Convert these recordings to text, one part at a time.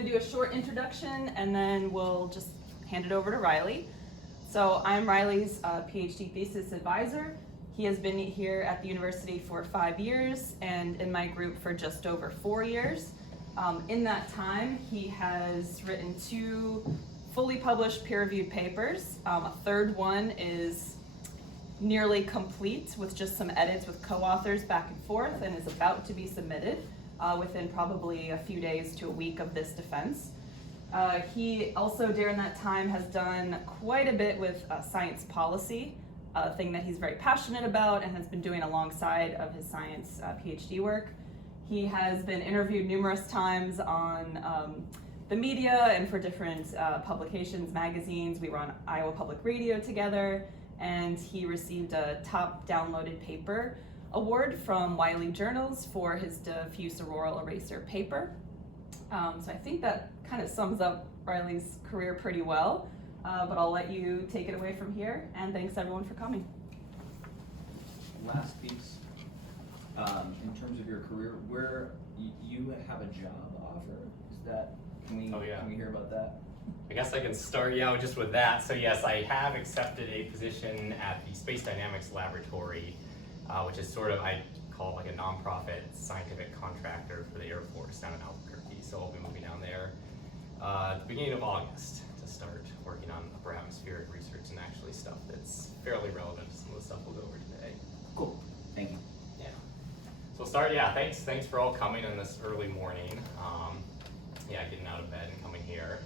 going to do a short introduction, and then we'll just hand it over to Riley. So I'm Riley's PhD thesis advisor. He has been here at the university for 5 years, and in my group for just over 4 years. In that time, he has written 2 fully published peer-reviewed papers. A third one is nearly complete with just some edits with co-authors back and forth, and is about to be submitted within probably a few days to a week of this defense. He also during that time has done quite a bit with science policy, a thing that he's very passionate about and has been doing alongside of his science PhD work. He has been interviewed numerous times on the media and for different publications, magazines. We were on Iowa Public Radio together, and he received a top downloaded paper award from Wiley Journals for his diffuse auroral eraser paper. So I think that kind of sums up Riley's career pretty well, but I'll let you take it away from here, and thanks everyone for coming. Last piece, in terms of your career, where you have a job offer, is that, can we hear about that? I guess I can start just with that. So yes, I have accepted a position at the Space Dynamics Laboratory, which is sort of, I call it like a nonprofit scientific contractor for the Air Force down in Albuquerque. So I'll be moving down there at the beginning of August to start working on upper atmospheric research and actually stuff that's fairly relevant to some of the stuff we'll go over today. Cool, thank you. Yeah. So we'll start, thanks for all coming on this early morning. Getting out of bed and coming here.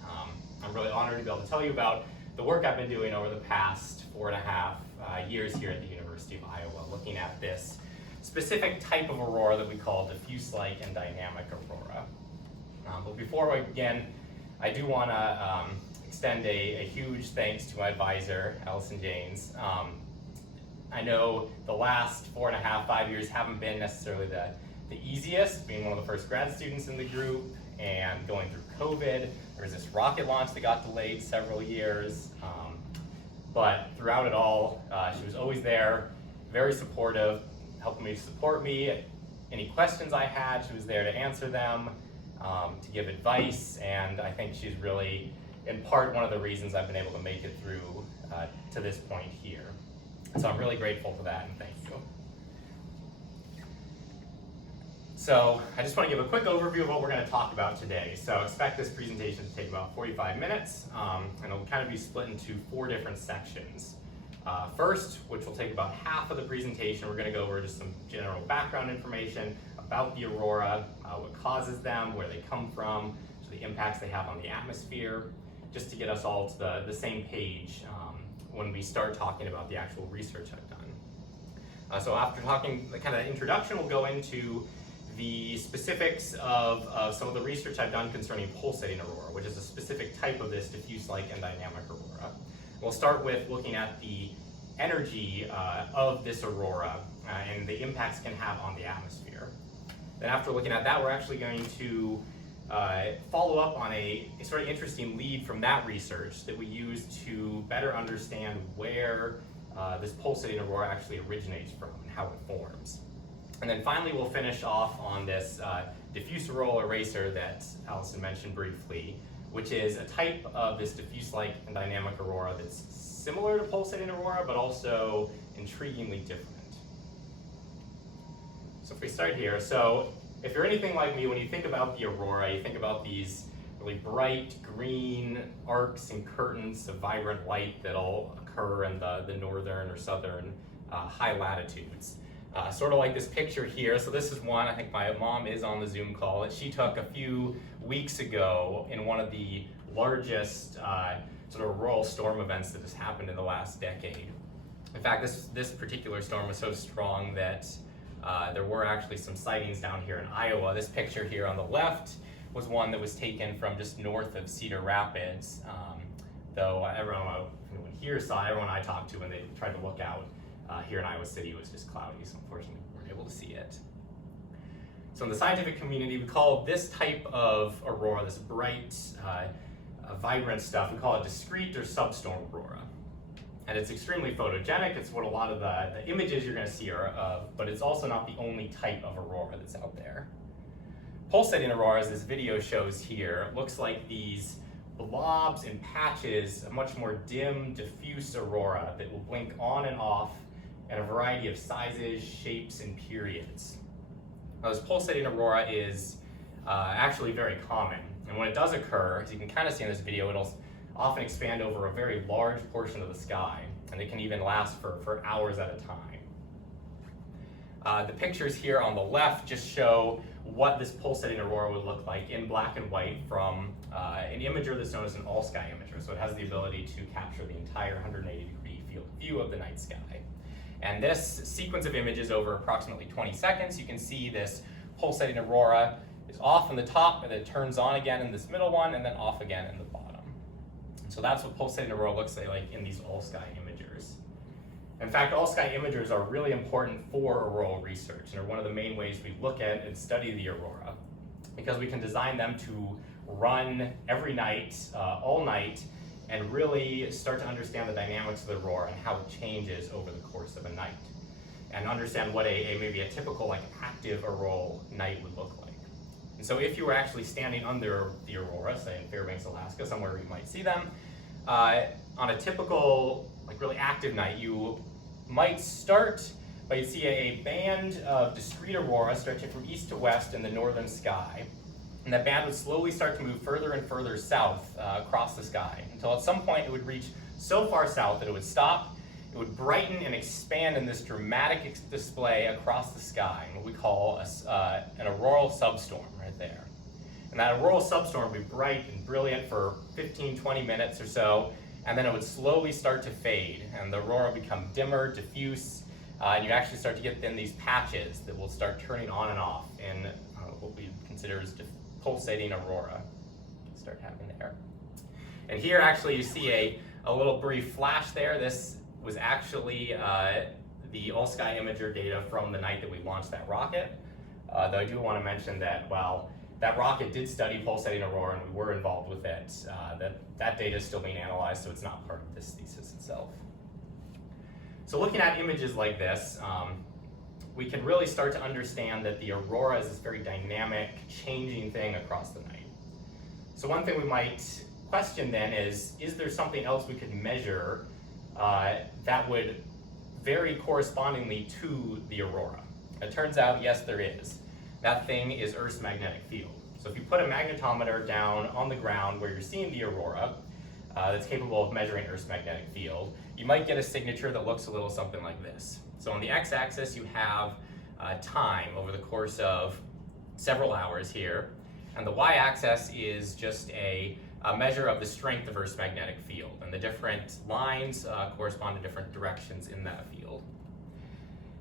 I'm really honored to be able to tell you about the work I've been doing over the past 4.5 years here at the University of Iowa, looking at this specific type of aurora that we call diffuse-like and dynamic aurora. But before we begin, I do want to extend a huge thanks to my advisor, Allison Janes. I know the last 5 years haven't been necessarily the easiest, being one of the first grad students in the group and going through COVID. There was this rocket launch that got delayed several years. But throughout it all, she was always there, very supportive, helping me support me. Any questions I had, she was there to answer them, to give advice, and I think she's really, in part, one of the reasons I've been able to make it through to this point here. So I'm really grateful for that, and thank you. So I just want to give a quick overview of what we're going to talk about today. So expect this presentation to take about 45 minutes, and it'll kind of be split into 4 different sections. First, which will take about half of the presentation, we're going to go over just some general background information about the aurora, what causes them, where they come from, so the impacts they have on the atmosphere, just to get us all to the same page when we start talking about the actual research I've done. So after talking the kind of introduction, we'll go into the specifics of some of the research I've done concerning pulsating aurora, which is a specific type of this diffuse-like and dynamic aurora. We'll start with looking at the energy of this aurora and the impacts it can have on the atmosphere. Then after looking at that, we're actually going to follow up on a sort of interesting lead from that research that we use to better understand where this pulsating aurora actually originates from and how it forms. And then finally, we'll finish off on this diffuse auroral eraser that Allison mentioned briefly, which is a type of this diffuse-like and dynamic aurora that's similar to pulsating aurora, but also intriguingly different. So if we start here, so if you're anything like me, when you think about the aurora, you think about these really bright green arcs and curtains of vibrant light that'll occur in the northern or southern high latitudes. Sort of like this picture here. So this is one, I think my mom is on the Zoom call, that she took a few weeks ago in one of the largest sort of auroral storm events that has happened in the last decade. In fact, this particular storm was so strong that there were actually some sightings down here in Iowa. This picture here on the left was one that was taken from just north of Cedar Rapids. Though everyone here saw, everyone I talked to when they tried to look out, here in Iowa City, it was just cloudy, so unfortunately we weren't able to see it. So in the scientific community, we call this type of aurora, this bright, vibrant stuff, we call it discrete or substorm aurora. And it's extremely photogenic. It's what a lot of the images you're going to see are of, but it's also not the only type of aurora that's out there. pulsating auroras, this video shows here, looks like these blobs and patches, a much more dim, diffuse aurora that will blink on and off in a variety of sizes, shapes, and periods. Now, this pulsating aurora is actually very common, and when it does occur, as you can kind of see in this video, it'll often expand over a very large portion of the sky, and it can even last for hours at a time. The pictures here on the left just show what this pulsating aurora would look like in black and white from an imager that's known as an all-sky imager. So it has the ability to capture the entire 180-degree field view of the night sky. And this sequence of images over approximately 20 seconds, you can see this pulsating aurora is off in the top, and then it turns on again in this middle one, and then off again in the bottom. So that's what pulsating aurora looks like in these all-sky imagers. In fact, all-sky imagers are really important for auroral research, and are one of the main ways we look at and study the aurora, because we can design them to run every night, all night, and really start to understand the dynamics of the aurora and how it changes over the course of a night, and understand what maybe a typical active auroral night would look like. And so if you were actually standing under the aurora, say in Fairbanks, Alaska, somewhere where you might see them, on a typical really active night, you might start by you'd see a band of discrete aurora stretching from east to west in the northern sky. And that band would slowly start to move further and further south across the sky, until at some point it would reach so far south that it would stop, it would brighten and expand in this dramatic display across the sky, what we call an auroral substorm right there. And that auroral substorm would be bright and brilliant for 15-20 minutes or so, and then it would slowly start to fade, and the aurora would become dimmer, diffuse, and you actually start to get then these patches that will start turning on and off in what we consider as pulsating aurora start happening there. And here actually you see a little brief flash there. This was actually the all-sky imager data from the night that we launched that rocket. Though I do want to mention that while that rocket did study pulsating aurora and we were involved with it, that data is still being analyzed, so it's not part of this thesis itself. So looking at images like this, we can really start to understand that the aurora is this very dynamic, changing thing across the night. So one thing we might question then is there something else we could measure that would vary correspondingly to the aurora? It turns out, yes, there is. That thing is Earth's magnetic field. So if you put a magnetometer down on the ground where you're seeing the aurora, that's capable of measuring Earth's magnetic field, you might get a signature that looks a little something like this. So on the x-axis, you have time over the course of several hours here, and the y-axis is just a measure of the strength of Earth's magnetic field, and the different lines correspond to different directions in that field.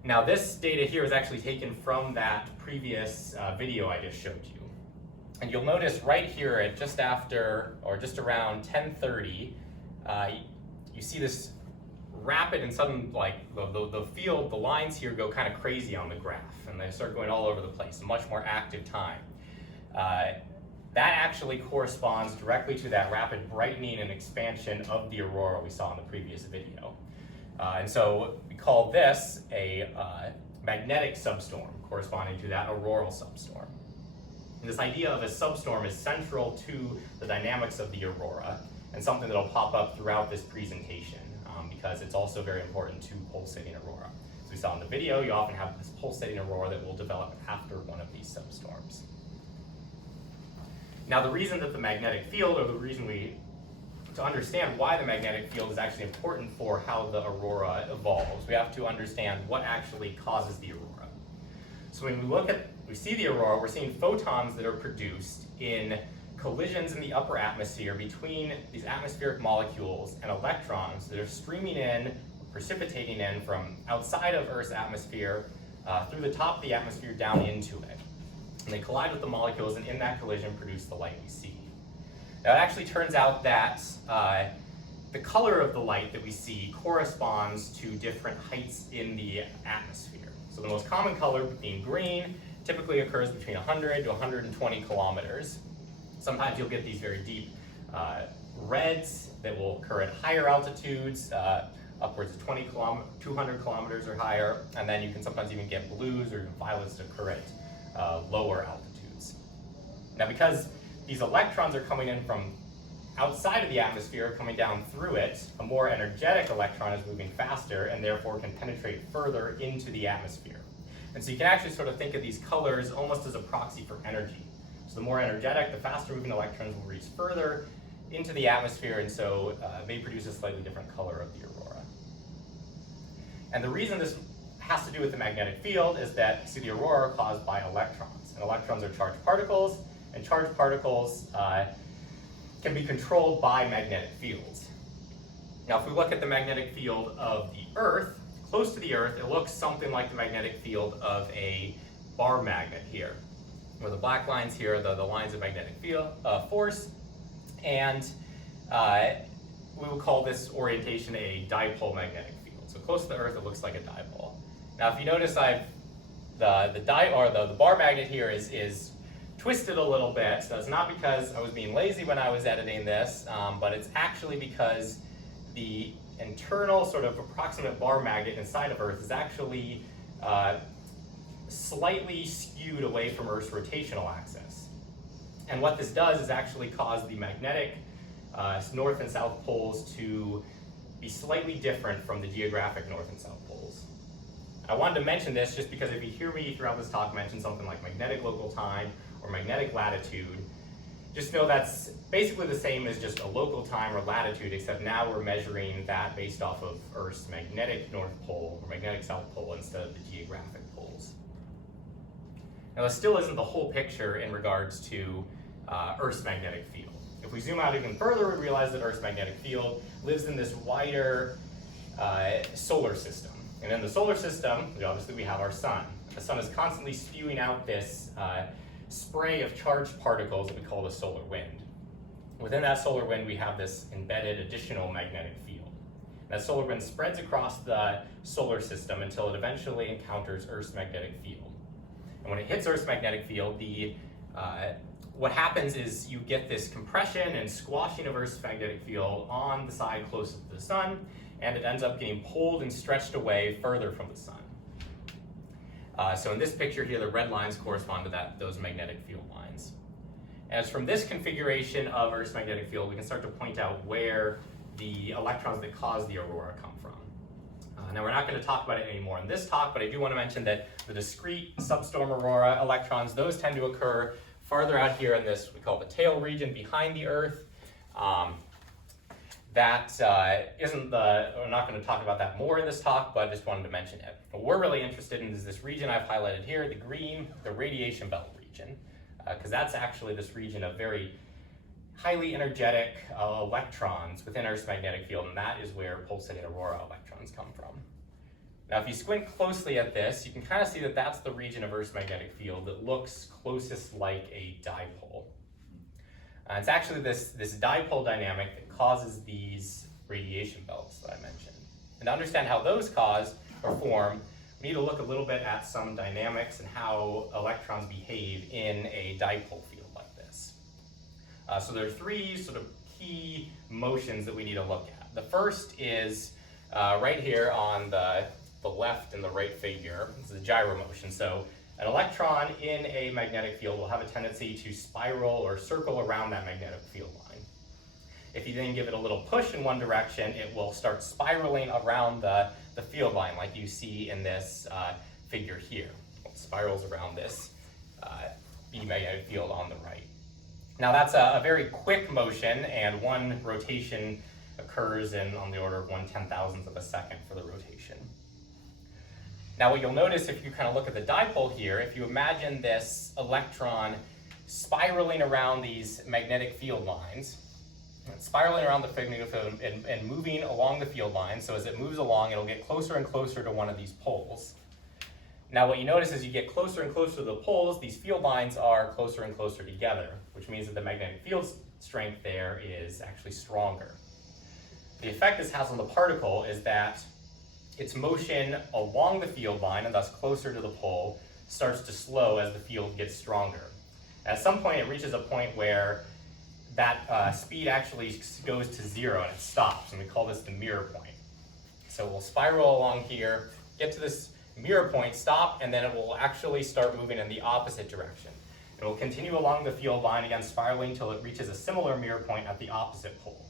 Now this data here is actually taken from that previous video I just showed you. And you'll notice right here at just after, or just around 10:30, you see this rapid and sudden, the field, the lines here go kind of crazy on the graph, and they start going all over the place, a much more active time. That actually corresponds directly to that rapid brightening and expansion of the aurora we saw in the previous video. And so we call this a magnetic substorm, corresponding to that auroral substorm. And this idea of a substorm is central to the dynamics of the aurora, and something that will pop up throughout this presentation, because it's also very important to pulsating aurora. As we saw in the video, you often have this pulsating aurora that will develop after one of these substorms. Now the reason that the magnetic field, or the reason to understand why the magnetic field is actually important for how the aurora evolves, we have to understand what actually causes the aurora. So when we see the aurora, we're seeing photons that are produced in collisions in the upper atmosphere between these atmospheric molecules and electrons that are streaming in, precipitating in from outside of Earth's atmosphere through the top of the atmosphere down into it. And they collide with the molecules, and in that collision produce the light we see. Now it actually turns out that the color of the light that we see corresponds to different heights in the atmosphere. So the most common color, being green, typically occurs between 100 to 120 kilometers. Sometimes you'll get these very deep reds that will occur at higher altitudes, upwards of 200 kilometers or higher, and then you can sometimes even get blues or even violets that occur at lower altitudes. Now because these electrons are coming in from outside of the atmosphere, coming down through it, a more energetic electron is moving faster and therefore can penetrate further into the atmosphere. And so you can actually sort of think of these colors almost as a proxy for energy. So the more energetic, the faster moving electrons will reach further into the atmosphere, and so may produce a slightly different color of the aurora. And the reason this has to do with the magnetic field is that, see, the aurora are caused by electrons. And electrons are charged particles, and charged particles can be controlled by magnetic fields. Now, if we look at the magnetic field of the Earth, close to the Earth, it looks something like the magnetic field of a bar magnet here, where the black lines here are the lines of magnetic field force, and we will call this orientation a dipole magnetic field. So close to the Earth, it looks like a dipole. Now, if you notice, the bar magnet here is twisted a little bit. So it's not because I was being lazy when I was editing this, but it's actually because the internal sort of approximate bar magnet inside of Earth is actually slightly skewed away from Earth's rotational axis. And what this does is actually cause the magnetic north and south poles to be slightly different from the geographic north and south poles. I wanted to mention this just because if you hear me throughout this talk mention something like magnetic local time or magnetic latitude, just know that's basically the same as just a local time or latitude, except now we're measuring that based off of Earth's magnetic north pole or magnetic south pole instead of the geographic poles. Now, this still isn't the whole picture in regards to Earth's magnetic field. If we zoom out even further, we realize that Earth's magnetic field lives in this wider solar system. And in the solar system, obviously we have our sun. The sun is constantly spewing out this spray of charged particles that we call the solar wind. Within that solar wind, we have this embedded additional magnetic field. That solar wind spreads across the solar system until it eventually encounters Earth's magnetic field. And when it hits Earth's magnetic field, what happens is you get this compression and squashing of Earth's magnetic field on the side closest to the sun, and it ends up getting pulled and stretched away further from the sun. So in this picture here, the red lines correspond to those magnetic field lines. As from this configuration of Earth's magnetic field, we can start to point out where the electrons that cause the aurora come from. Now, we're not going to talk about it anymore in this talk, but I do want to mention that the discrete substorm aurora electrons, those tend to occur farther out here in this, we call the tail region behind the Earth. We're not going to talk about that more in this talk, but I just wanted to mention it. What we're really interested in is this region I've highlighted here, the green, the radiation belt region, because that's actually this region of very highly energetic electrons within Earth's magnetic field, and that is where pulsating aurora electrons come from. Now, if you squint closely at this, you can kind of see that that's the region of Earth's magnetic field that looks closest like a dipole. It's actually this dipole dynamic that causes these radiation belts that I mentioned. And to understand how those cause or form, we need to look a little bit at some dynamics and how electrons behave in a dipole field like this. So there are three sort of key motions that we need to look at. The first is right here on the left and the right figure. This is the gyro motion. So an electron in a magnetic field will have a tendency to spiral or circle around that magnetic field line. If you then give it a little push in one direction, it will start spiraling around the field line like you see in this figure here. It spirals around this B magnetic field on the right. Now that's a very quick motion, and one rotation occurs on the order of 1/10,000th of a second for the rotation. Now what you'll notice if you kind of look at the dipole here, if you imagine this electron spiraling around these magnetic field lines, spiraling around the magnetic field and moving along the field line, so as it moves along, it'll get closer and closer to one of these poles. Now what you notice as you get closer and closer to the poles, these field lines are closer and closer together, which means that the magnetic field strength there is actually stronger. The effect this has on the particle is that its motion along the field line, and thus closer to the pole, starts to slow as the field gets stronger. At some point, it reaches a point where that speed actually goes to zero and it stops, and we call this the mirror point. So we'll spiral along here, get to this mirror point, stop, and then it will actually start moving in the opposite direction. It will continue along the field line, again spiraling until it reaches a similar mirror point at the opposite pole.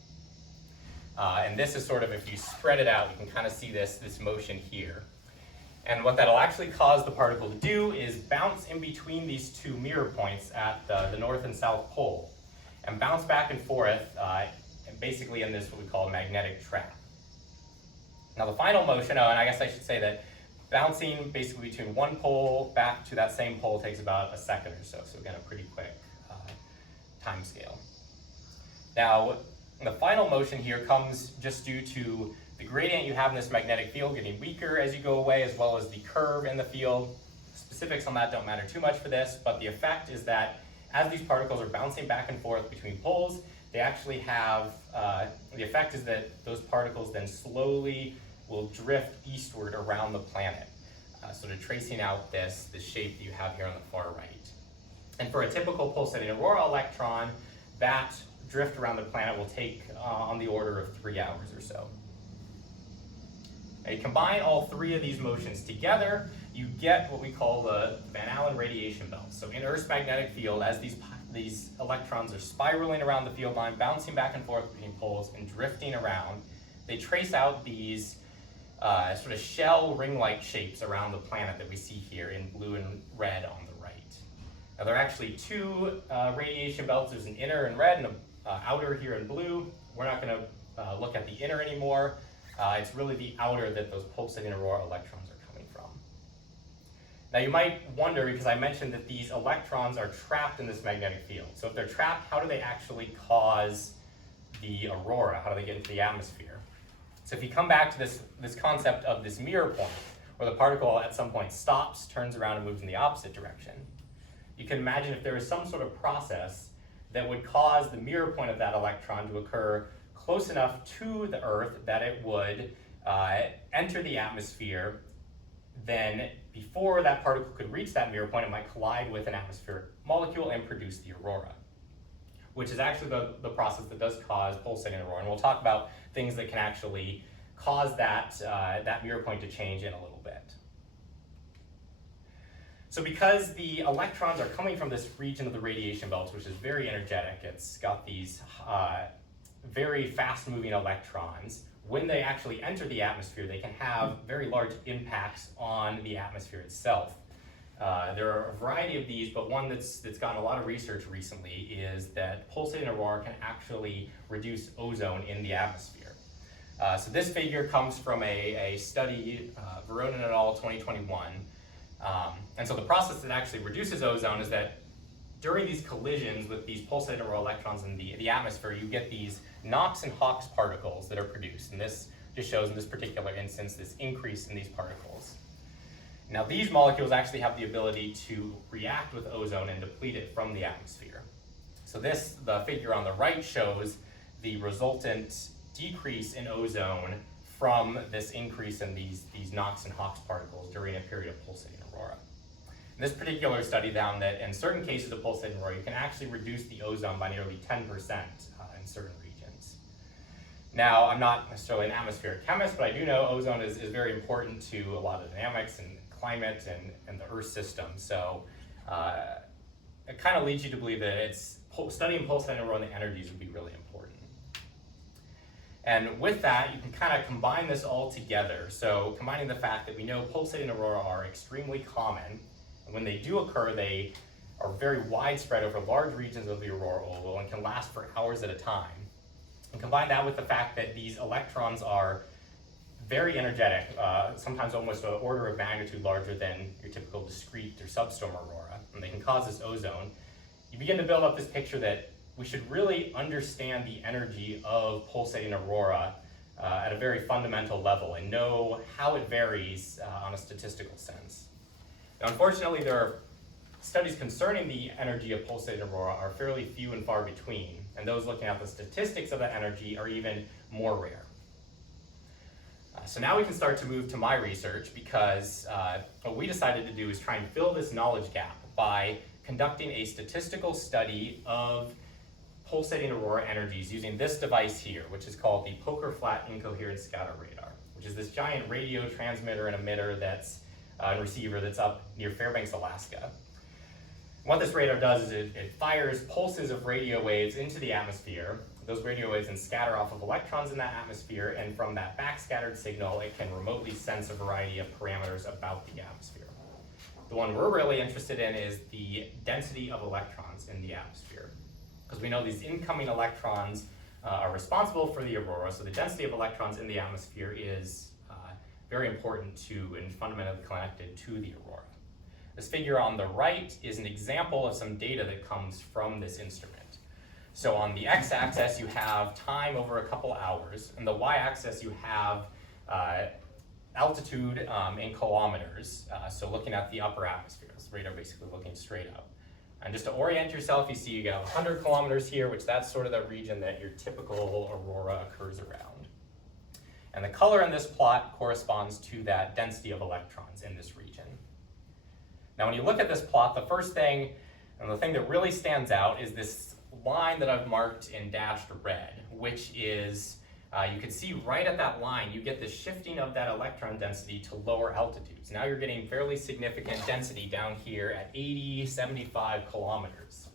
And this is sort of, if you spread it out, you can kind of see this motion here. And what that'll actually cause the particle to do is bounce in between these two mirror points at the north and south pole, and bounce back and forth, basically in this what we call a magnetic trap. Now the final motion, and I guess I should say that bouncing basically between one pole back to that same pole takes about a second or so. So again, a pretty quick time scale. Now, the final motion here comes just due to the gradient you have in this magnetic field getting weaker as you go away, as well as the curve in the field. Specifics on that don't matter too much for this, but the effect is that as these particles are bouncing back and forth between poles, they actually have, the effect is that those particles then slowly will drift eastward around the planet, sort of tracing out this shape that you have here on the far right. And for a typical pulsating aurora electron, that drift around the planet will take on the order of 3 hours or so. Now you combine all three of these motions together, you get what we call the Van Allen radiation belt. So in Earth's magnetic field, as these electrons are spiraling around the field line, bouncing back and forth between poles and drifting around, they trace out these sort of shell ring-like shapes around the planet that we see here in blue and red on the right. Now there are actually two radiation belts. There's an inner in red and an outer here in blue. We're not going to look at the inner anymore. It's really the outer that those pulsating aurora electrons are coming from. Now you might wonder, because I mentioned that these electrons are trapped in this magnetic field. So if they're trapped, how do they actually cause the aurora? How do they get into the atmosphere? So if you come back to this concept of this mirror point, where the particle at some point stops, turns around, and moves in the opposite direction, you can imagine if there is some sort of process that would cause the mirror point of that electron to occur close enough to the Earth that it would enter the atmosphere, then before that particle could reach that mirror point, it might collide with an atmospheric molecule and produce the aurora, which is actually the process that does cause pulsating aurora. And we'll talk about things that can actually cause that mirror point to change in a little bit. So because the electrons are coming from this region of the radiation belts, which is very energetic, it's got these very fast-moving electrons, when they actually enter the atmosphere, they can have very large impacts on the atmosphere itself. There are a variety of these, but one that's gotten a lot of research recently is that pulsating aurora can actually reduce ozone in the atmosphere. So this figure comes from a study, Veronin et al. 2021. And so the process that actually reduces ozone is that during these collisions with these pulsating aurora electrons in the atmosphere, you get these Knox and Hawks particles that are produced. And this just shows in this particular instance this increase in these particles. Now these molecules actually have the ability to react with ozone and deplete it from the atmosphere. So the figure on the right shows the resultant decrease in ozone from this increase in these Knox and Hawks particles during a period of pulsating aurora. In this particular study found that in certain cases of pulsating aurora, you can actually reduce the ozone by nearly 10% in certain regions. Now, I'm not necessarily an atmospheric chemist, but I do know ozone is very important to a lot of dynamics and climate and the Earth system. So it kind of leads you to believe that studying pulsating aurora and the energies would be really important. And with that, you can kind of combine this all together. So combining the fact that we know pulsating aurora are extremely common, and when they do occur, they are very widespread over large regions of the aurora oval and can last for hours at a time. And combine that with the fact that these electrons are very energetic, sometimes almost an order of magnitude larger than your typical discrete or substorm aurora, and they can cause this ozone, you begin to build up this picture that we should really understand the energy of pulsating aurora at a very fundamental level and know how it varies on a statistical sense. Now, unfortunately, there are studies concerning the energy of pulsating aurora are fairly few and far between, and those looking at the statistics of that energy are even more rare. So now we can start to move to my research, because what we decided to do is try and fill this knowledge gap by conducting a statistical study of pulsating aurora energies using this device here, which is called the Poker Flat Incoherent Scatter Radar, which is this giant radio transmitter and emitter and receiver that's up near Fairbanks, Alaska. What this radar does is it fires pulses of radio waves into the atmosphere. Those radio waves then scatter off of electrons in that atmosphere, and from that backscattered signal, it can remotely sense a variety of parameters about the atmosphere. The one we're really interested in is the density of electrons in the atmosphere, because we know these incoming electrons are responsible for the aurora, so the density of electrons in the atmosphere is very important to and fundamentally connected to the aurora. This figure on the right is an example of some data that comes from this instrument. So on the x-axis, you have time over a couple hours, and the y-axis, you have altitude in kilometers, so looking at the upper atmosphere. This radar basically looking straight up. And just to orient yourself, you see you have 100 kilometers here, which that's sort of the region that your typical aurora occurs around. And the color in this plot corresponds to that density of electrons in this region. Now when you look at this plot, the first thing, and the thing that really stands out is this line that I've marked in dashed red, which is, you can see right at that line, you get the shifting of that electron density to lower altitudes. Now you're getting fairly significant density down here at 80, 75 kilometers.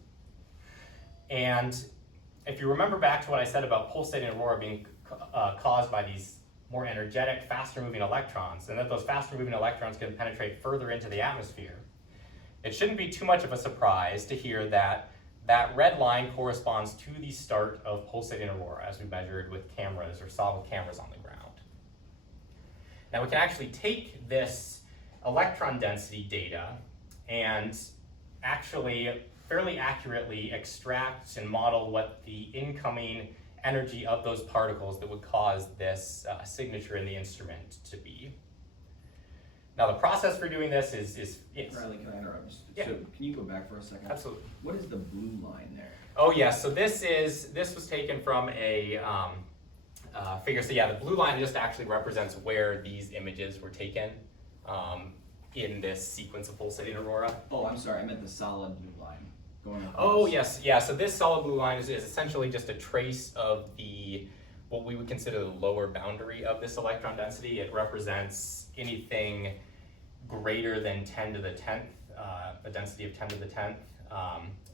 And if you remember back to what I said about pulsating aurora being caused by these more energetic, faster moving electrons, and that those faster moving electrons can penetrate further into the atmosphere, it shouldn't be too much of a surprise to hear that that red line corresponds to the start of pulsating aurora as we measured with cameras or saw with cameras on the ground. Now we can actually take this electron density data and actually fairly accurately extract and model what the incoming energy of those particles that would cause this signature in the instrument to be. Now the process for doing this is Riley, can I interrupt? Yeah. So can you go back for a second? Absolutely. What is the blue line there? Oh yeah, so this was taken from a figure. So yeah, the blue line just actually represents where these images were taken in this sequence of pulsating aurora. Oh, I'm sorry, I meant the solid blue line going across. Oh yes, yeah. So this solid blue line is essentially just a trace of what we would consider the lower boundary of this electron density. It represents anything greater than 10 to the 10th, a density of 10 to the 10th.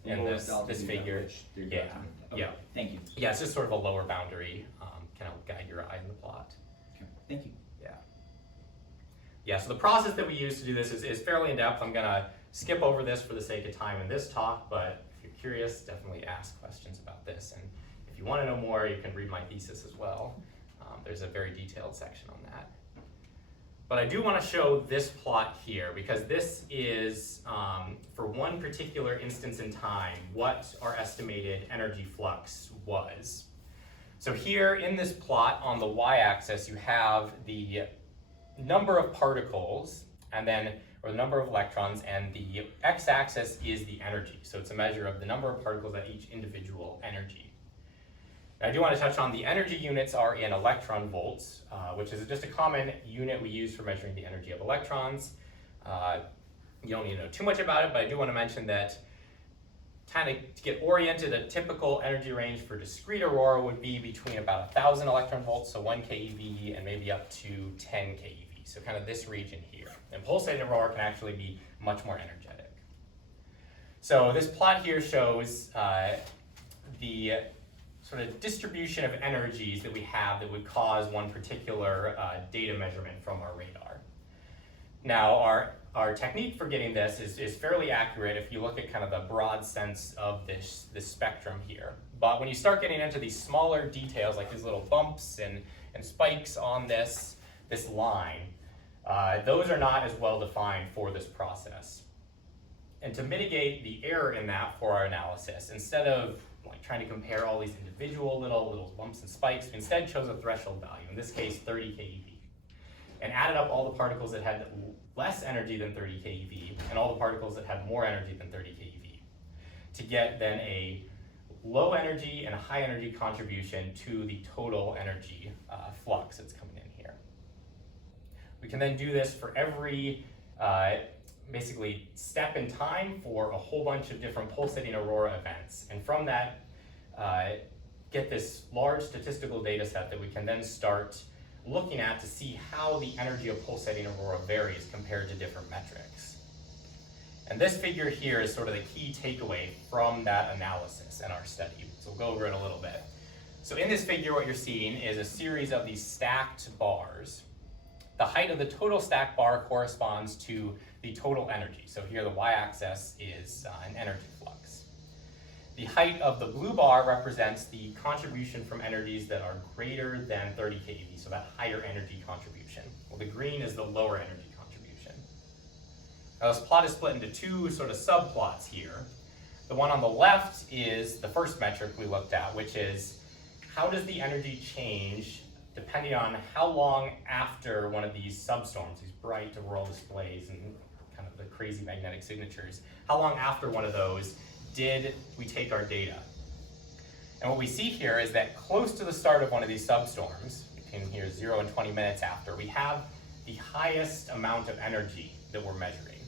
And this figure, yeah. Thank you. Yeah, it's just sort of a lower boundary, can help guide your eye in the plot. Okay, thank you. Yeah, so the process that we use to do this is fairly in-depth. I'm gonna skip over this for the sake of time in this talk, but if you're curious, definitely ask questions about this. And if you wanna know more, you can read my thesis as well. There's a very detailed section on that. But I do want to show this plot here because this is, for one particular instance in time, what our estimated energy flux was. So here in this plot on the y-axis, you have the number of particles or the number of electrons, and the x-axis is the energy. So it's a measure of the number of particles at each individual energy. I do want to touch on the energy units are in electron volts, which is just a common unit we use for measuring the energy of electrons. You don't need to know too much about it, but I do want to mention that kind of to get oriented, a typical energy range for discrete aurora would be between about 1,000 electron volts, so 1 keV, and maybe up to 10 keV, so kind of this region here. And pulsating aurora can actually be much more energetic. So this plot here shows the sort of distribution of energies that we have that would cause one particular data measurement from our radar. Now, our technique for getting this is fairly accurate if you look at kind of the broad sense of this spectrum here. But when you start getting into these smaller details, like these little bumps and spikes on this line, those are not as well defined for this process. And to mitigate the error in that for our analysis, instead of trying to compare all these individual little bumps and spikes, we instead chose a threshold value, in this case 30 keV, and added up all the particles that had less energy than 30 keV and all the particles that had more energy than 30 keV to get then a low energy and a high energy contribution to the total energy flux that's coming in here. We can then do this for every basically step in time for a whole bunch of different pulsating aurora events. And from that, get this large statistical data set that we can then start looking at to see how the energy of pulsating aurora varies compared to different metrics. And this figure here is sort of the key takeaway from that analysis in our study. So we'll go over it a little bit. So in this figure, what you're seeing is a series of these stacked bars. The height of the total stacked bar corresponds to the total energy. So here the y-axis is an energy flux. The height of the blue bar represents the contribution from energies that are greater than 30 keV, so that higher energy contribution. Well, the green is the lower energy contribution. Now this plot is split into two sort of subplots here. The one on the left is the first metric we looked at, which is how does the energy change depending on how long after one of these substorms, these bright auroral displays and kind of the crazy magnetic signatures, how long after one of those did we take our data? And what we see here is that close to the start of one of these substorms, between here 0 and 20 minutes after, we have the highest amount of energy that we're measuring.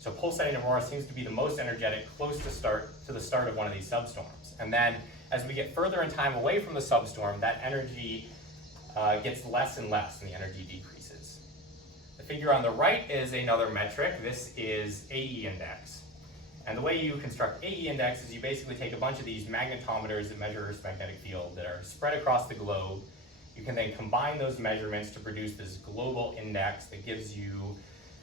So pulsating aurora seems to be the most energetic close to the start of one of these substorms. And then as we get further in time away from the substorm, that energy gets less and less and the energy decreases. The figure on the right is another metric. This is AE index. And the way you construct AE index is you basically take a bunch of these magnetometers that measure Earth's magnetic field that are spread across the globe. You can then combine those measurements to produce this global index that gives you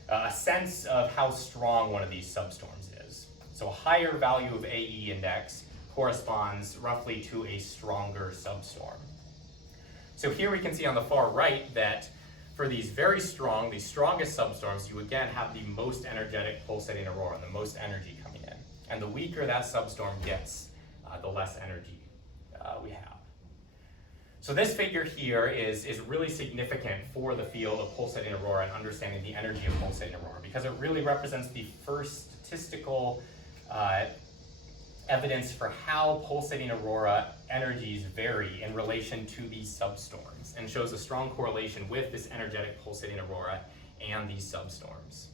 a sense of how strong one of these substorms is. So a higher value of AE index corresponds roughly to a stronger substorm. So here we can see on the far right that for these very strong, the strongest substorms, you again have the most energetic pulsating aurora, the most energy coming in. And the weaker that substorm gets, the less energy we have. So this figure here is really significant for the field of pulsating aurora and understanding the energy of pulsating aurora, because it really represents the first statistical evidence for how pulsating aurora energies vary in relation to these substorms, and shows a strong correlation with this energetic pulsating aurora and these substorms.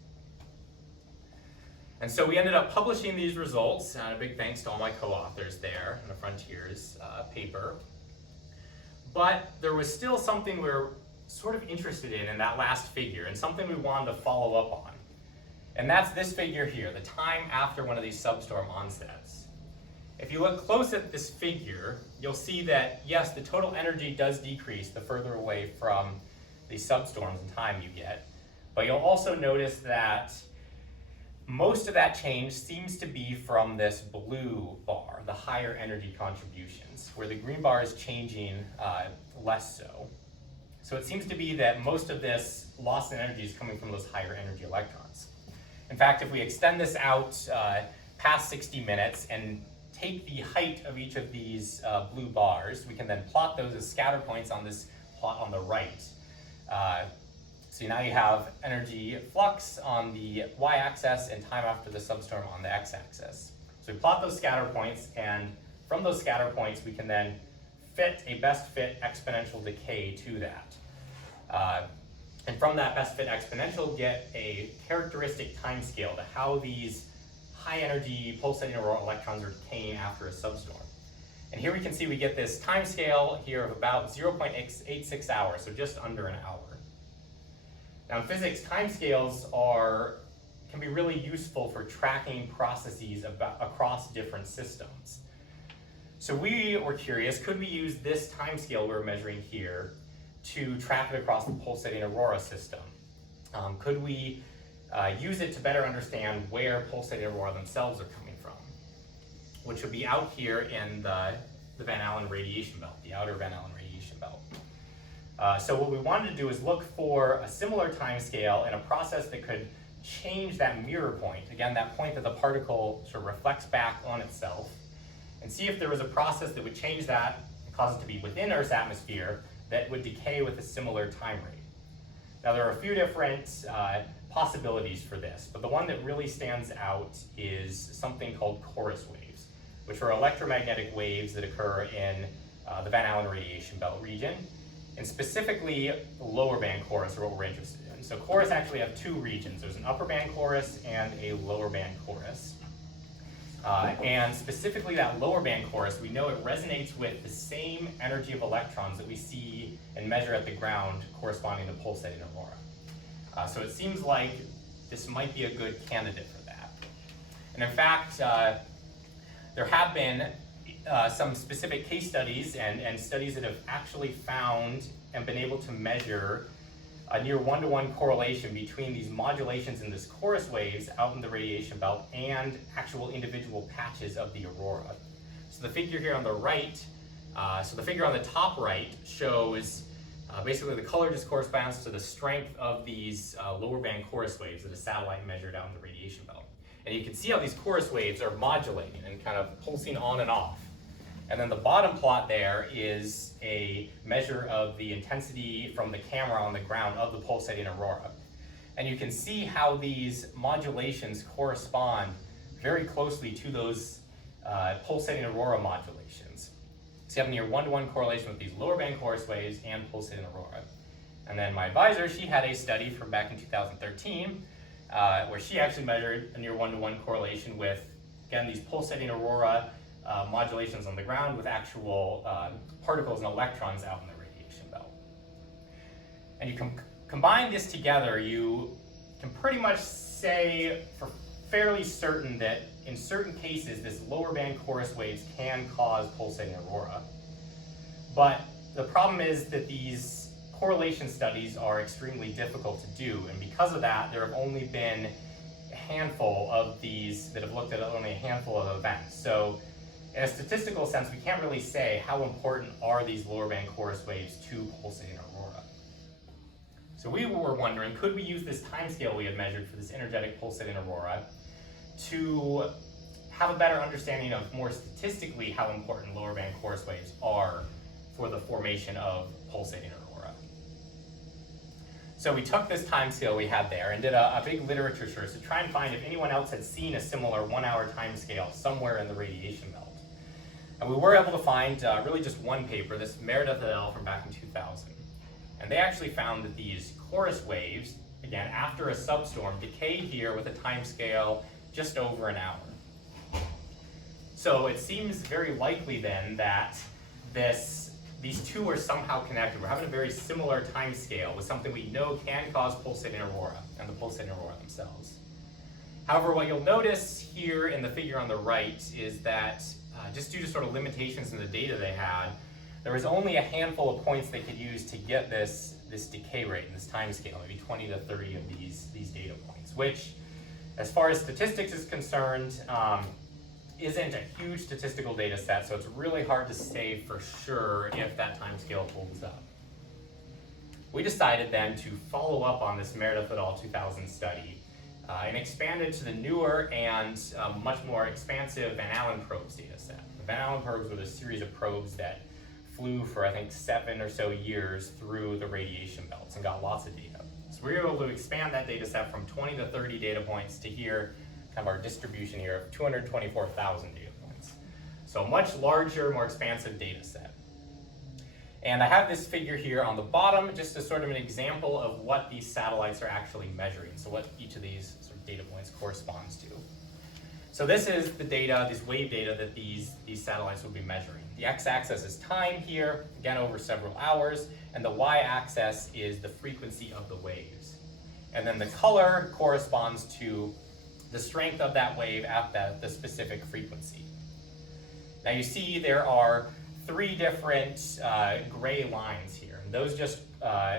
And so we ended up publishing these results, and a big thanks to all my co-authors there in the Frontiers paper. But there was still something we were sort of interested in that last figure, and something we wanted to follow up on. And that's this figure here, the time after one of these substorm onsets. If you look close at this figure, you'll see that, yes, the total energy does decrease the further away from the substorms in time you get. But you'll also notice that most of that change seems to be from this blue bar, the higher energy contributions, where the green bar is changing less so. So it seems to be that most of this loss in energy is coming from those higher energy electrons. In fact, if we extend this out past 60 minutes and take the height of each of these blue bars, we can then plot those as scatter points on this plot on the right. So now you have energy flux on the y-axis and time after the substorm on the x-axis. So we plot those scatter points, and from those scatter points we can then fit a best fit exponential decay to that. And from that best fit exponential, get a characteristic time scale to how these high energy pulsating aurora electrons are decaying after a substorm. And here we can see we get this time scale here of about 0.86 hours, so just under an hour. Now in physics, timescales can be really useful for tracking processes across different systems. So we were curious, could we use this timescale we're measuring here to track it across the pulsating aurora system? Could we use it to better understand where pulsating aurora themselves are coming from, which would be out here in the Van Allen radiation belt, the outer Van Allen radiation belt. So what we wanted to do is look for a similar time scale in a process that could change that mirror point, again, that point that the particle sort of reflects back on itself, and see if there was a process that would change that and cause it to be within Earth's atmosphere that would decay with a similar time rate. Now there are a few different possibilities for this, but the one that really stands out is something called chorus waves, which are electromagnetic waves that occur in the Van Allen radiation belt region, and specifically lower band chorus are what we're interested in. So chorus actually have two regions. There's an upper band chorus and a lower band chorus. And specifically that lower band chorus, we know it resonates with the same energy of electrons that we see and measure at the ground corresponding to pulsating aurora. So it seems like this might be a good candidate for that. And in fact, there have been some specific case studies and studies that have actually found and been able to measure a near one-to-one correlation between these modulations in this chorus waves out in the radiation belt and actual individual patches of the aurora. So the figure here on the right, so the figure on the top right shows basically the color just corresponds to the strength of these lower band chorus waves that a satellite measured out in the radiation belt. And you can see how these chorus waves are modulating and kind of pulsing on and off. And then the bottom plot there is a measure of the intensity from the camera on the ground of the pulsating aurora. And you can see how these modulations correspond very closely to those pulsating aurora modulations. So you have a near one-to-one correlation with these lower band chorus waves and pulsating aurora. And then my advisor, she had a study from back in 2013 where she actually measured a near one-to-one correlation with, again, these pulsating aurora modulations on the ground with actual particles and electrons out in the radiation belt. And you combine this together, you can pretty much say for fairly certain that in certain cases this lower band chorus waves can cause pulsating aurora. But the problem is that these correlation studies are extremely difficult to do, and because of that there have only been a handful of these that have looked at only a handful of events. So in a statistical sense, we can't really say how important are these lower band chorus waves to pulsating aurora. So we were wondering, could we use this timescale we had measured for this energetic pulsating aurora to have a better understanding of more statistically how important lower band chorus waves are for the formation of pulsating aurora. So we took this timescale we had there and did a big literature search to try and find if anyone else had seen a similar 1 hour timescale somewhere in the radiation belt. And we were able to find really just one paper, this Meredith et al. From back in 2000. And they actually found that these chorus waves, again, after a substorm, decayed here with a timescale just over an hour. So it seems very likely then that these two are somehow connected. We're having a very similar timescale with something we know can cause pulsating aurora and the pulsating aurora themselves. However, what you'll notice here in the figure on the right is that just due to sort of limitations in the data they had, there was only a handful of points they could use to get this decay rate in this time scale, maybe 20 to 30 of these data points, which, as far as statistics is concerned, isn't a huge statistical data set, so it's really hard to say for sure if that time scale holds up. We decided then to follow up on this Meredith et al. 2000 study and expanded to the newer and much more expansive Van Allen probes data set. The Van Allen probes were the series of probes that flew for, I think, 7 or so years through the radiation belts and got lots of data. So we were able to expand that data set from 20 to 30 data points to here, kind of our distribution here of 224,000 data points. So a much larger, more expansive data set. And I have this figure here on the bottom, just as sort of an example of what these satellites are actually measuring. So what each of these sort of data points corresponds to. So this is the data, this wave data that these satellites will be measuring. The x-axis is time here, again over several hours, and the y-axis is the frequency of the waves. And then the color corresponds to the strength of that wave at the specific frequency. Now you see there are 3 different gray lines here. And those just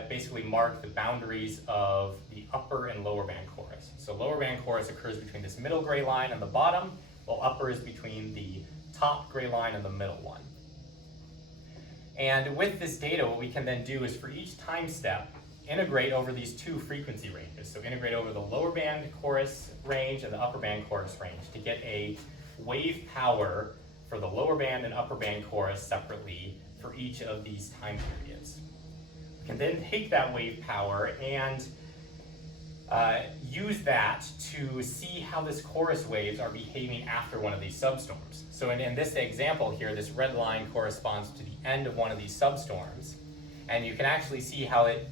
basically mark the boundaries of the upper and lower band chorus. So lower band chorus occurs between this middle gray line and the bottom, while upper is between the top gray line and the middle one. And with this data, what we can then do is for each time step, integrate over these 2 frequency ranges. So integrate over the lower band chorus range and the upper band chorus range to get a wave power for the lower band and upper band chorus separately for each of these time periods. We can then take that wave power and use that to see how this chorus waves are behaving after one of these substorms. So in this example here, this red line corresponds to the end of one of these substorms. And you can actually see how it,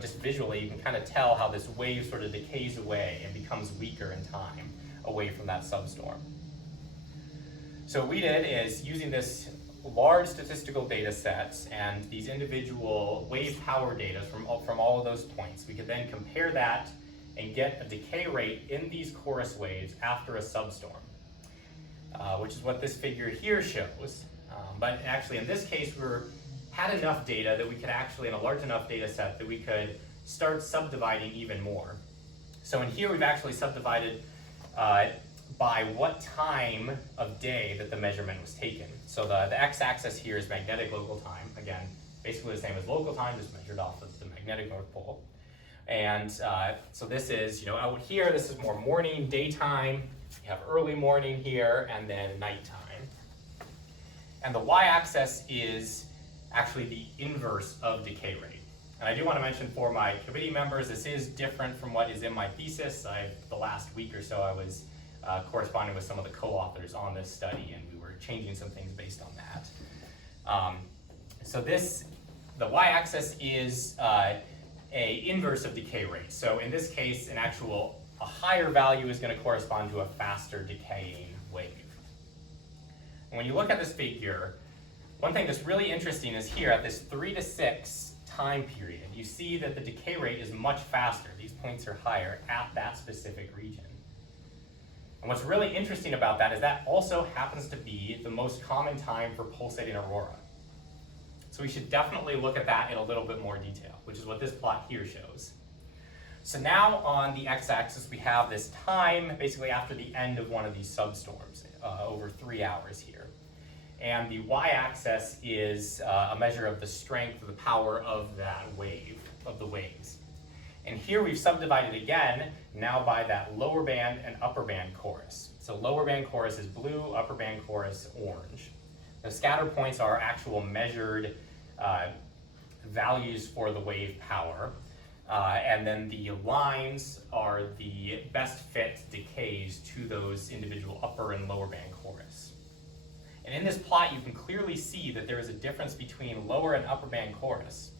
just visually, you can kind of tell how this wave sort of decays away and becomes weaker in time away from that substorm. So what we did is, using this large statistical data sets and these individual wave power data from all of those points, we could then compare that and get a decay rate in these chorus waves after a substorm, which is what this figure here shows. But actually in this case, we had enough data that we could actually, in a large enough data set, that we could start subdividing even more. So in here we've actually subdivided by what time of day that the measurement was taken. So the x-axis here is magnetic local time. Again, basically the same as local time, just measured off of the magnetic North Pole. And so this is, out here, this is more morning, daytime. You have early morning here, and then nighttime. And the y-axis is actually the inverse of decay rate. And I do want to mention for my committee members, this is different from what is in my thesis. The last week or so, I was corresponding with some of the co-authors on this study, and we were changing some things based on that. So the y-axis is a inverse of decay rate. So in this case, a higher value is going to correspond to a faster decaying wave. And when you look at this figure, one thing that's really interesting is here at this 3 to 6 time period, you see that the decay rate is much faster. These points are higher at that specific region. And what's really interesting about that is that also happens to be the most common time for pulsating aurora. So we should definitely look at that in a little bit more detail, which is what this plot here shows. So now on the x-axis, we have this time basically after the end of one of these substorms, over 3 hours here. And the y-axis is a measure of the strength, the power of that wave, of the waves. And here we've subdivided again, now by that lower band and upper band chorus. So lower band chorus is blue, upper band chorus orange. The scatter points are actual measured values for the wave power. And then the lines are the best fit decays to those individual upper and lower band chorus. And in this plot, you can clearly see that there is a difference between lower and upper band chorus,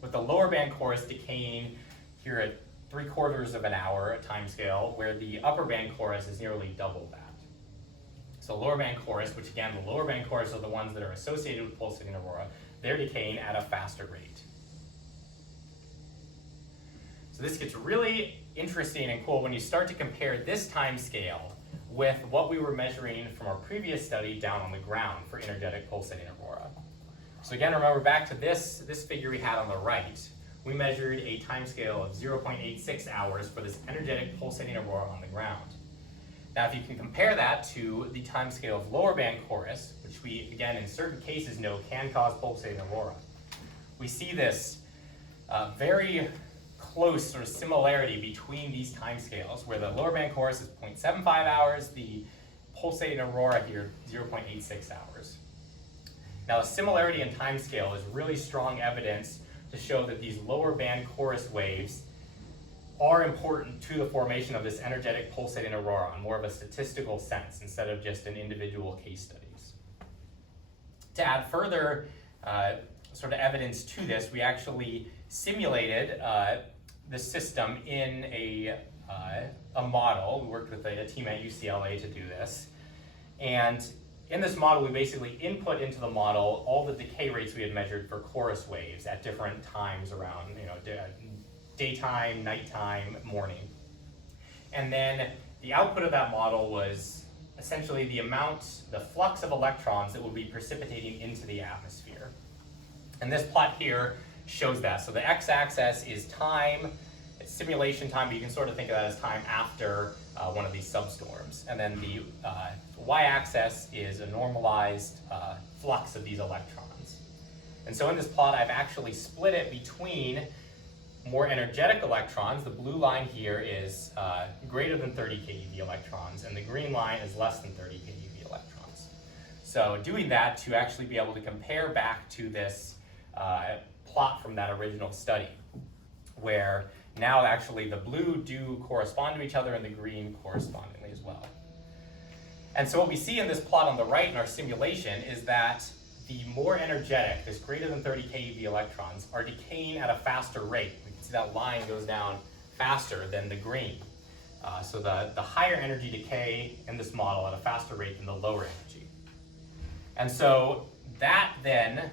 with the lower band chorus decaying here at 3/4 of an hour time scale, where the upper band chorus is nearly double that. So lower band chorus, which again, the lower band chorus are the ones that are associated with pulsating aurora, they're decaying at a faster rate. So this gets really interesting and cool when you start to compare this time scale with what we were measuring from our previous study down on the ground for energetic pulsating aurora. So again, remember back to this figure we had on the right. We measured a time scale of 0.86 hours for this energetic pulsating aurora on the ground. Now, if you can compare that to the time scale of lower band chorus, which we, again, in certain cases know can cause pulsating aurora, we see this very close sort of similarity between these time scales, where the lower band chorus is 0.75 hours, the pulsating aurora here, 0.86 hours. Now, the similarity in time scale is really strong evidence to show that these lower band chorus waves are important to the formation of this energetic pulsating aurora in more of a statistical sense instead of just in individual case studies. To add further sort of evidence to this, we actually simulated the system in a model. We worked with a team at UCLA to do this. And in this model, we basically input into the model all the decay rates we had measured for chorus waves at different times around, daytime, nighttime, morning. And then the output of that model was essentially the flux of electrons that would be precipitating into the atmosphere. And this plot here shows that. So the x-axis is time, it's simulation time, but you can sort of think of that as time after one of these substorms. And then the y-axis is a normalized flux of these electrons. And so in this plot, I've actually split it between more energetic electrons. The blue line here is greater than 30 keV electrons, and the green line is less than 30 keV electrons. So doing that to actually be able to compare back to this plot from that original study, where now actually the blue do correspond to each other and the green correspondingly as well. And so what we see in this plot on the right in our simulation is that the more energetic, this greater than 30 keV electrons, are decaying at a faster rate. We can see that line goes down faster than the green. So the higher energy decay in this model at a faster rate than the lower energy. And so that then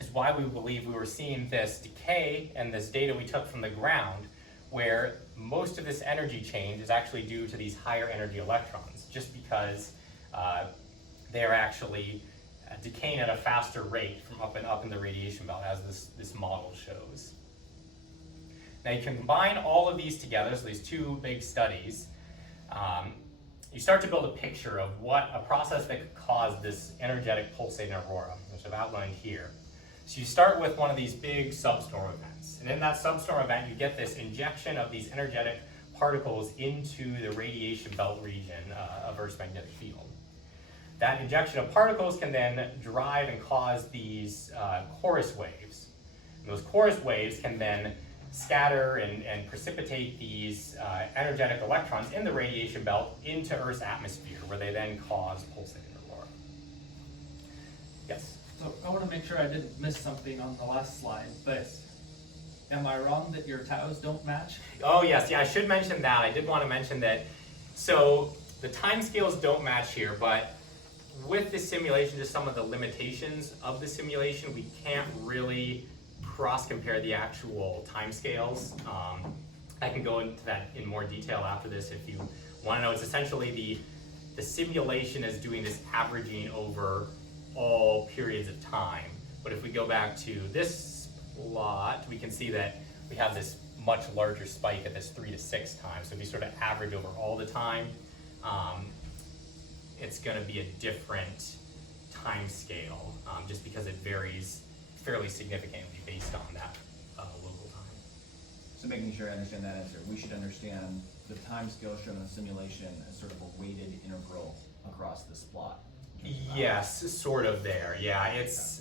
is why we believe we were seeing this decay and this data we took from the ground, where most of this energy change is actually due to these higher energy electrons, just because they're actually decaying at a faster rate from up in the radiation belt, as this model shows. Now you can combine all of these together, so these two big studies, you start to build a picture of what a process that could cause this energetic pulsating aurora, which I've outlined here. So you start with one of these big substorm events, and in that substorm event you get this injection of these energetic particles into the radiation belt region of Earth's magnetic field. That injection of particles can then drive and cause these chorus waves. And those chorus waves can then scatter and precipitate these energetic electrons in the radiation belt into Earth's atmosphere, where they then cause pulsating aurora. Yes? So I want to make sure I didn't miss something on the last slide, but am I wrong that your taus don't match? Oh yes, yeah, I should mention that. I did want to mention that. So the timescales don't match here, but with this simulation, just some of the limitations of the simulation, we can't really cross-compare the actual timescales. I can go into that in more detail after this if you want to know. It's essentially the simulation is doing this averaging over all periods of time. But if we go back to this plot, we can see that we have this much larger spike at this 3 to 6 times. So if you sort of average over all the time, it's going to be a different time scale, just because it varies fairly significantly based on that local time. So making sure I understand that answer, we should understand the time scale shown in the simulation as sort of a weighted integral across this plot. Yes, sort of there. Yeah, it's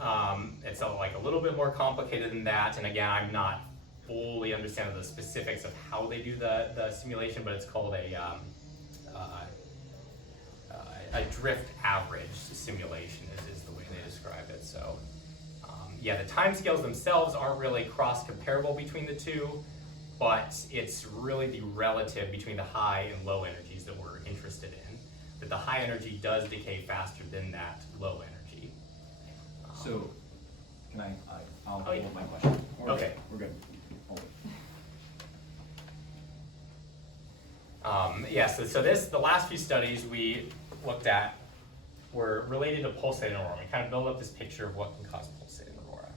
like a little bit more complicated than that. And again, I'm not fully understanding the specifics of how they do the simulation, but it's called a drift average simulation is the way they describe it. So yeah, the timescales themselves aren't really cross-comparable between the two, but it's really the relative between the high and low energies that we're interested in. That the high energy does decay faster than that low energy. So, can I'll Oh, hold yeah. my question. Okay. We're good. Hold it. Yeah, so the last few studies we looked at were related to pulsating aurora. We kind of build up this picture of what can cause pulsating aurora.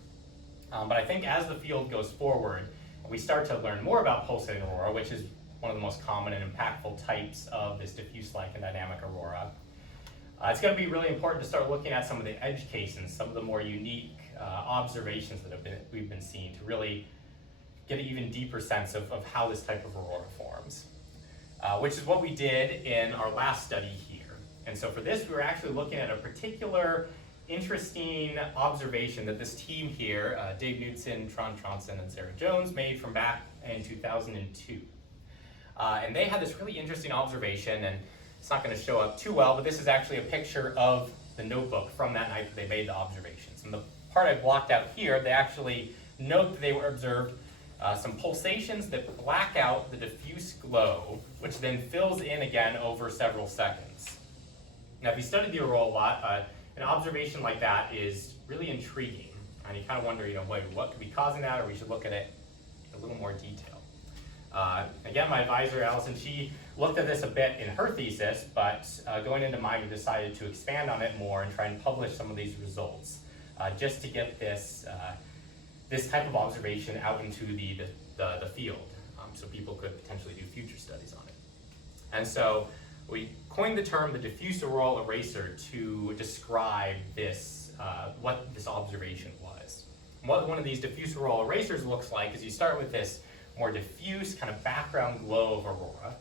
But I think as the field goes forward, we start to learn more about pulsating aurora, which is one of the most common and impactful types of this diffuse-like and dynamic aurora. It's going to be really important to start looking at some of the edge cases, some of the more unique observations that we've been seeing to really get an even deeper sense of how this type of aurora forms, which is what we did in our last study here. And so for this, we were actually looking at a particular interesting observation that this team here, Dave Knudsen, Tron Tronson, and Sarah Jones, made from back in 2002. And they had this really interesting observation, and it's not going to show up too well, but this is actually a picture of the notebook from that night that they made the observations. And the part I blocked out here, they actually note that they were observed some pulsations that black out the diffuse glow, which then fills in again over several seconds. Now, if you studied the aurora a lot, an observation like that is really intriguing, and you kind of wonder, what could be causing that, or we should look at it in a little more detail. Again, my advisor, Allison, she looked at this a bit in her thesis, but going into mine, we decided to expand on it more and try and publish some of these results, just to get this type of observation out into the field, so people could potentially do future studies on it. And so we coined the term the diffuse auroral eraser to describe this, what this observation was. And what one of these diffuse auroral erasers looks like is you start with this more diffuse kind of background glow of aurora.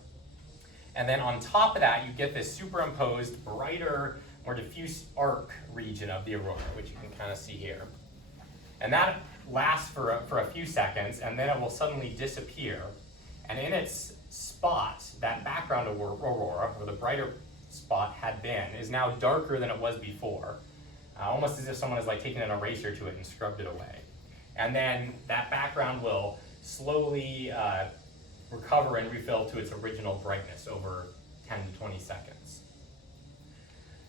And then on top of that, you get this superimposed, brighter, more diffuse arc region of the aurora, which you can kind of see here. And that lasts for a few seconds, and then it will suddenly disappear. And in its spot, that background aurora, where the brighter spot had been, is now darker than it was before, almost as if someone has taken an eraser to it and scrubbed it away. And then that background will slowly recover and refill to its original brightness over 10 to 20 seconds.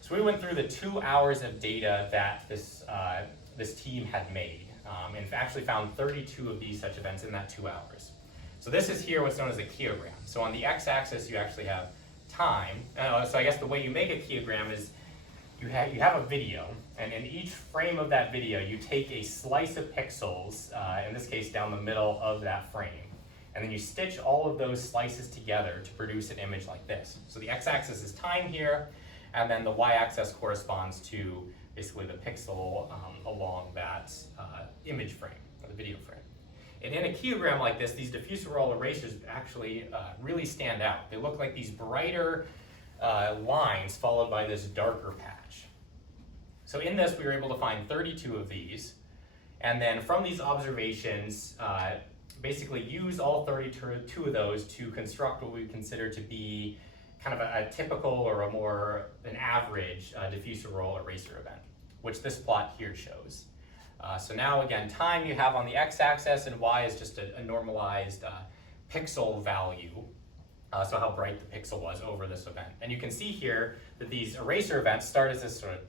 So we went through the 2 hours of data that this team had made, and actually found 32 of these such events in that 2 hours. So this is here what's known as a kilogram. So on the x-axis you actually have time. So I guess the way you make a kilogram is you have a video, and in each frame of that video you take a slice of pixels, in this case down the middle of that frame, and then you stitch all of those slices together to produce an image like this. So the x-axis is time here, and then the y-axis corresponds to basically the pixel along that image frame, or the video frame. And in a kilogram like this, these diffuse auroral erasers actually really stand out. They look like these brighter lines followed by this darker patch. So in this, we were able to find 32 of these, and then from these observations, basically use all 32 of those to construct what we consider to be kind of a typical or an average diffuse auroral eraser event, which this plot here shows. So now again, time you have on the x-axis, and y is just a normalized pixel value, so how bright the pixel was over this event. And you can see here that these eraser events start as this sort of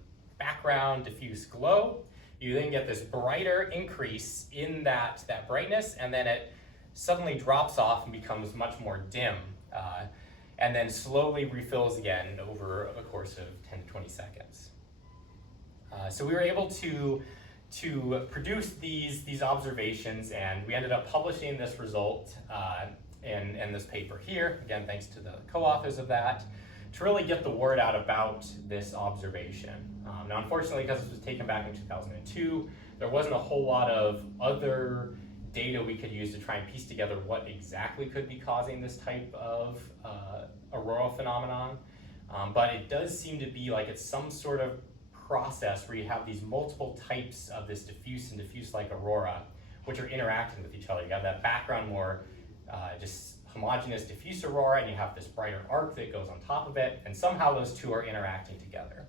background diffuse glow. You then get this brighter increase in that brightness, and then it suddenly drops off and becomes much more dim, and then slowly refills again over a course of 10 to 20 seconds. So we were able to produce these observations, and we ended up publishing this result in this paper here, again thanks to the co-authors of that, to really get the word out about this observation. Now unfortunately, because this was taken back in 2002, there wasn't a whole lot of other data we could use to try and piece together what exactly could be causing this type of auroral phenomenon, but it does seem to be like it's some sort of process where you have these multiple types of this diffuse and diffuse-like aurora, which are interacting with each other. You have that background more just homogeneous diffuse aurora, and you have this brighter arc that goes on top of it, and somehow those two are interacting together.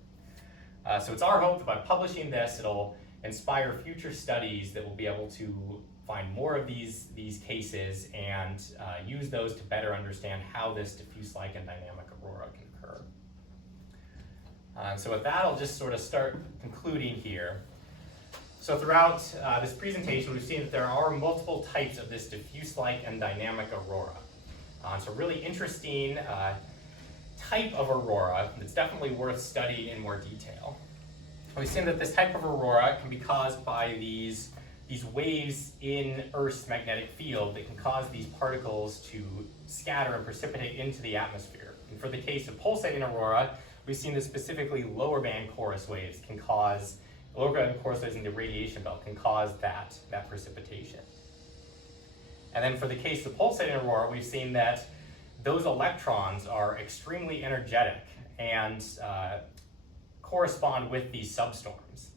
So it's our hope that by publishing this, it'll inspire future studies that will be able to find more of these cases and use those to better understand how this diffuse-like and dynamic aurora can occur. So with that, I'll just sort of start concluding here. So throughout this presentation, we've seen that there are multiple types of this diffuse-like and dynamic aurora. So really interesting type of aurora that's definitely worth studying in more detail. We've seen that this type of aurora can be caused by these waves in Earth's magnetic field that can cause these particles to scatter and precipitate into the atmosphere. And for the case of pulsating aurora, we've seen that specifically lower band chorus waves in the radiation belt can cause that precipitation. And then for the case of pulsating aurora, we've seen that those electrons are extremely energetic and correspond with these substorms.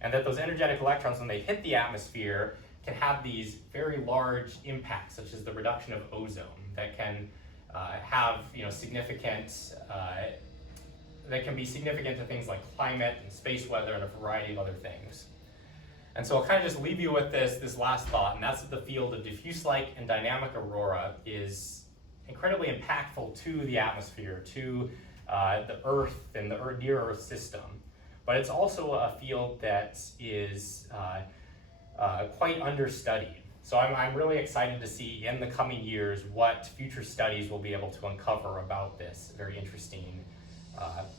And that those energetic electrons, when they hit the atmosphere, can have these very large impacts, such as the reduction of ozone, that can have significant, that can be significant to things like climate and space weather and a variety of other things. And so I'll kind of just leave you with this last thought, and that's that the field of diffuse-like and dynamic aurora is incredibly impactful to the atmosphere, to the Earth and the near-Earth system. But it's also a field that is quite understudied. So I'm really excited to see in the coming years what future studies will be able to uncover about this very interesting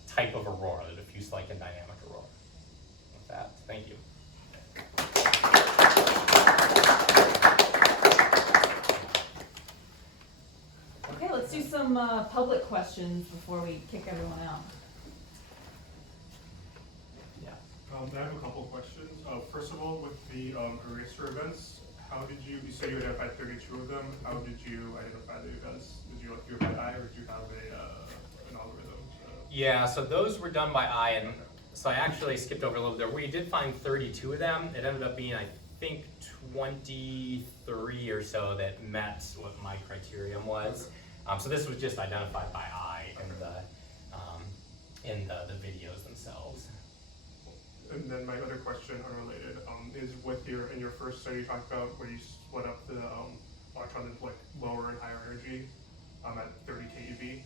type of aurora, the diffuse-like and dynamic aurora. With that, thank you. Okay, let's do some public questions before we kick everyone out. I have a couple questions. First of all, with the eraser events, how did you say you identified 32 of them? How did you identify the events? Did you do it by eye, or did you have an algorithm? Yeah, so those were done by eye, and so I actually skipped over a little bit there. We did find 32 of them. It ended up being, I think, 23 or so that met what my criterion was. So this was just identified by eye in the videos themselves. And then my other question, unrelated, is in your first study you talked about where you split up the electrons into like lower and higher energy at 30 keV.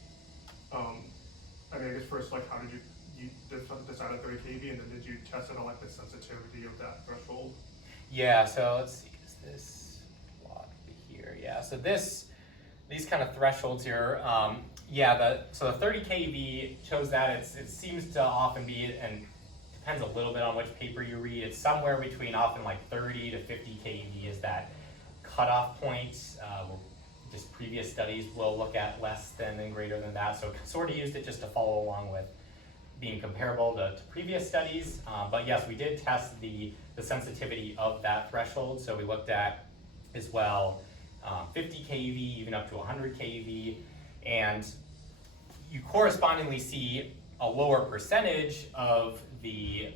I guess first, like, how did you decide on 30 keV, and then did you test it on like the sensitivity of that threshold? Yeah, so let's see, is this plot here? Yeah, so this these kind of thresholds here, so the 30 keV shows that it seems to often be, and depends a little bit on which paper you read, it's somewhere between often like 30 to 50 keV is that cutoff point. Just previous studies will look at less than and greater than that, so sort of used it just to follow along with being comparable to previous studies. But yes, we did test the sensitivity of that threshold, so we looked at as well 50 keV, even up to 100 keV, and you correspondingly see a lower percentage of the,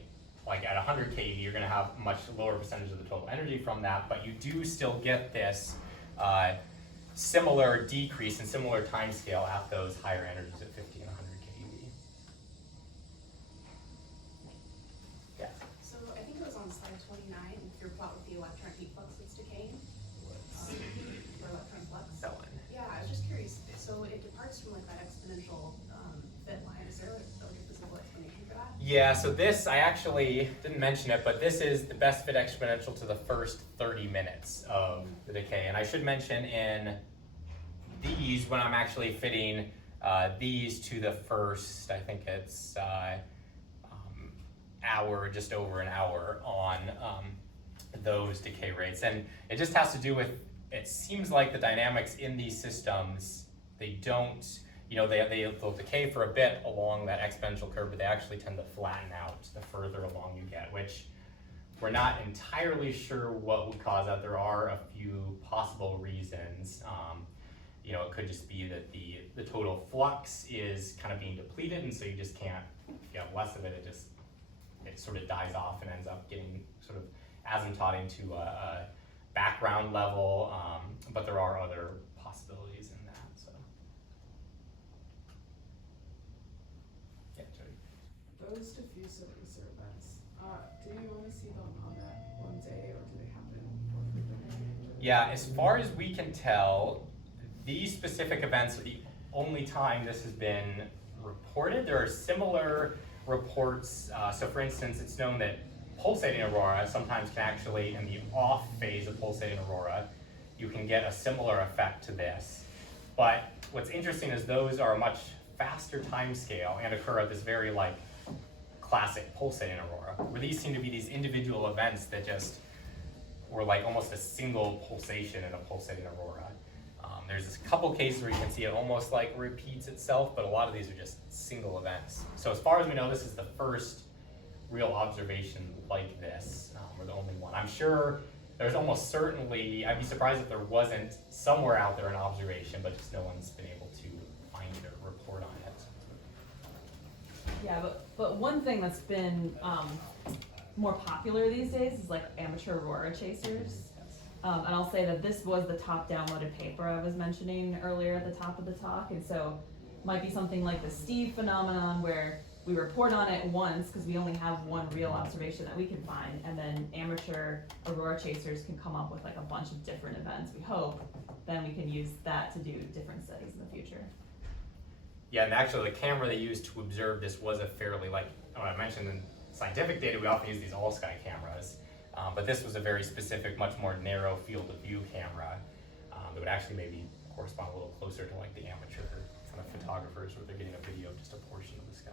like at 100 keV, you're gonna have much lower percentage of the total energy from that, but you do still get this similar decrease and similar time scale at those higher energies at 50 and 100 keV. Yeah. So I think it was on slide 29, your plot with the electron heat flux that's decaying, or electron flux. That one. Yeah, I was just curious, so it departs from like that exponential fit line. Is there like a physical explanation for that? Yeah, so this, I actually didn't mention it, but this is the best fit exponential to the first 30 minutes of the decay. And I should mention in these, when I'm actually fitting these to the first, I think it's hour, just over an hour on those decay rates. And it just has to do with, it seems like the dynamics in these systems, they don't, they'll decay for a bit along that exponential curve, but they actually tend to flatten out the further along you get, which we're not entirely sure what would cause that. There are a few possible reasons. It could just be that the total flux is kind of being depleted, and so you just can't, if you have less of it, it sort of dies off and ends up getting sort of asymptoting to a background level, but there are other possibilities in that, so. Yeah, Jody. Those diffuse laser events, do you only see them on that one day, or do they happen more frequently? Yeah, as far as we can tell, these specific events are the only time this has been reported. There are similar reports. So for instance, it's known that pulsating aurora sometimes can actually, in the off phase of pulsating aurora, you can get a similar effect to this. But what's interesting is those are a much faster time scale and occur at this very classic pulsating aurora, where these seem to be these individual events that just were like almost a single pulsation in a pulsating aurora. There's a couple cases where you can see it almost like repeats itself, but a lot of these are just single events. So as far as we know, this is the first real observation like this. We're the only one. I'm sure there's almost certainly, I'd be surprised if there wasn't somewhere out there an observation, but just no one's been able to find it or report on it. Yeah, but one thing that's been more popular these days is like amateur aurora chasers. And I'll say that this was the top downloaded paper I was mentioning earlier at the top of the talk, and so it might be something like the Steve phenomenon where we report on it once because we only have one real observation that we can find, and then amateur aurora chasers can come up with like a bunch of different events, we hope. Then we can use that to do different studies in the future. Yeah, and actually the camera they used to observe this was a fairly, I mentioned in scientific data, we often use these all-sky cameras. But this was a very specific, much more narrow field of view camera that would actually maybe correspond a little closer to like the amateur kind of photographers where they're getting a video of just a portion of the sky.